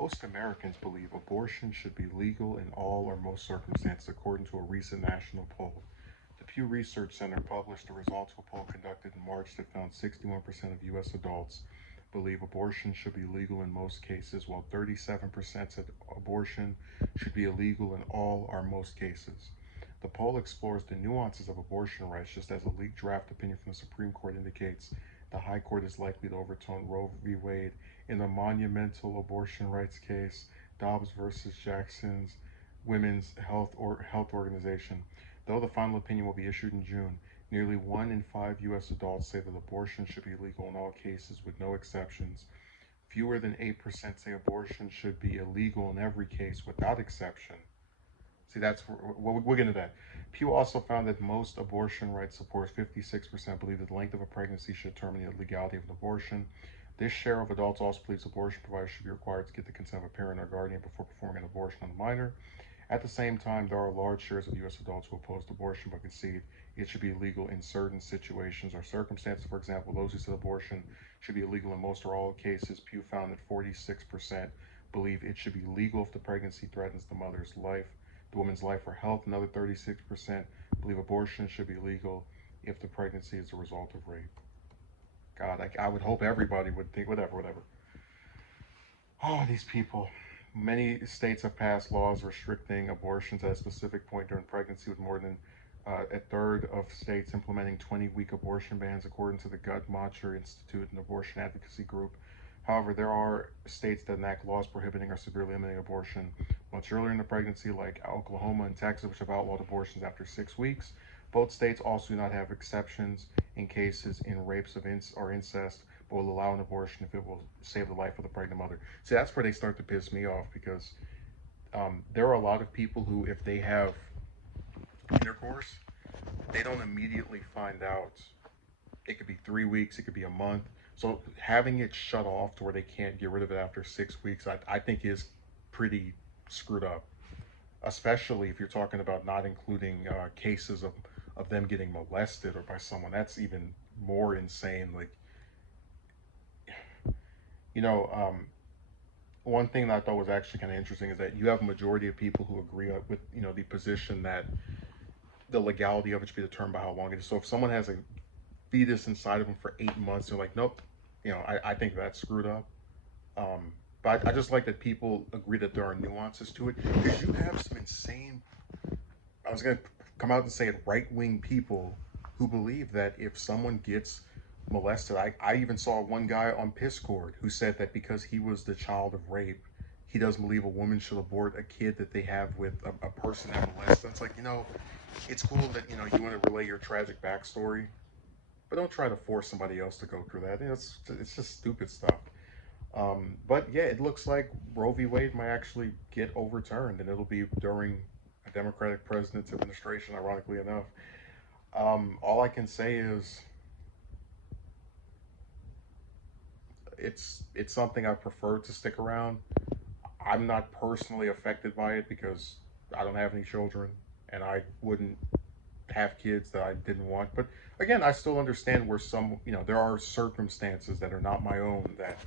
Most Americans believe abortion should be legal in all or most circumstances, according to a recent national poll. The Pew Research Center published the results of a poll conducted in March that found 61% of U.S. adults believe abortion should be legal in most cases, while 37% said abortion should be illegal in all or most cases. The poll explores the nuances of abortion rights, just as a leaked draft opinion from the Supreme Court indicates the High Court is likely to overturn Roe v. Wade in the monumental abortion rights case, Dobbs versus Jackson's Women's Health Organization. Though the final opinion will be issued in June, nearly 1 in 5 U.S. adults say that abortion should be legal in all cases with no exceptions. Fewer than 8% say abortion should be illegal in every case without exception. See, we'll get into that. Pew also found that most abortion rights supporters, 56%, believe that the length of a pregnancy should determine the legality of an abortion. This share of adults also believes abortion providers should be required to get the consent of a parent or guardian before performing an abortion on a minor. At the same time, there are large shares of U.S. adults who oppose abortion but concede it should be illegal in certain situations or circumstances. For example, those who said abortion should be illegal in most or all cases, Pew found that 46% believe it should be legal if the pregnancy threatens the woman's life or health. Another 36% believe abortion should be legal if the pregnancy is a result of rape. God, I would hope everybody would think whatever. Oh, these people. Many states have passed laws restricting abortions at a specific point during pregnancy, with more than a third of states implementing 20-week abortion bans, according to the Guttmacher Institute, an abortion advocacy group. However, there are states that enact laws prohibiting or severely limiting abortion much earlier in the pregnancy, like Oklahoma and Texas, which have outlawed abortions after 6 weeks. Both states also do not have exceptions in cases in rapes or incest, but will allow an abortion if it will save the life of the pregnant mother. See, that's where they start to piss me off, because there are a lot of people who, if they have intercourse, they don't immediately find out. It could be 3 weeks, it could be a month. So having it shut off to where they can't get rid of it after 6 weeks, I think is pretty screwed up. Especially if you're talking about not including cases of them getting molested or by someone. That's even more insane. Like, you know, one thing that I thought was actually kind of interesting is that you have a majority of people who agree with, the position that the legality of it should be determined by how long it is. So if someone has a fetus inside of them for 8 months, they're like, nope, I think that's screwed up. But I just like that people agree that there are nuances to it, because you have some insane, I was going to come out and say it, right wing people who believe that if someone gets molested, I even saw one guy on Piscord who said that because he was the child of rape, he doesn't believe a woman should abort a kid that they have with a person that molested. It's like, it's cool that, you want to relay your tragic backstory, but don't try to force somebody else to go through that. It's just stupid stuff. But yeah, it looks like Roe v. Wade might actually get overturned, and it'll be during a Democratic president's administration, ironically enough. All I can say is it's something I prefer to stick around. I'm not personally affected by it because I don't have any children, and I wouldn't have kids that I didn't want. But again, I still understand where there are circumstances that are not my own that,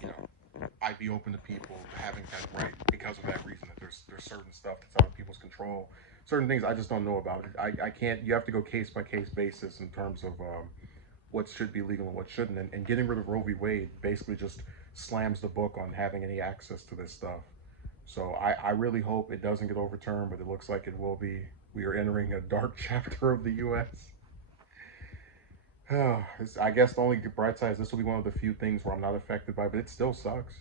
you know, I'd be open to people having that right because of that reason. That there's certain stuff that's out of people's control, certain things I just don't know about. I can't. You have to go case by case basis in terms of what should be legal and what shouldn't. And getting rid of Roe v. Wade basically just slams the book on having any access to this stuff. So I really hope it doesn't get overturned, but it looks like it will be. We are entering a dark chapter of the U.S. I guess the only bright side is this will be one of the few things where I'm not affected by, but it still sucks.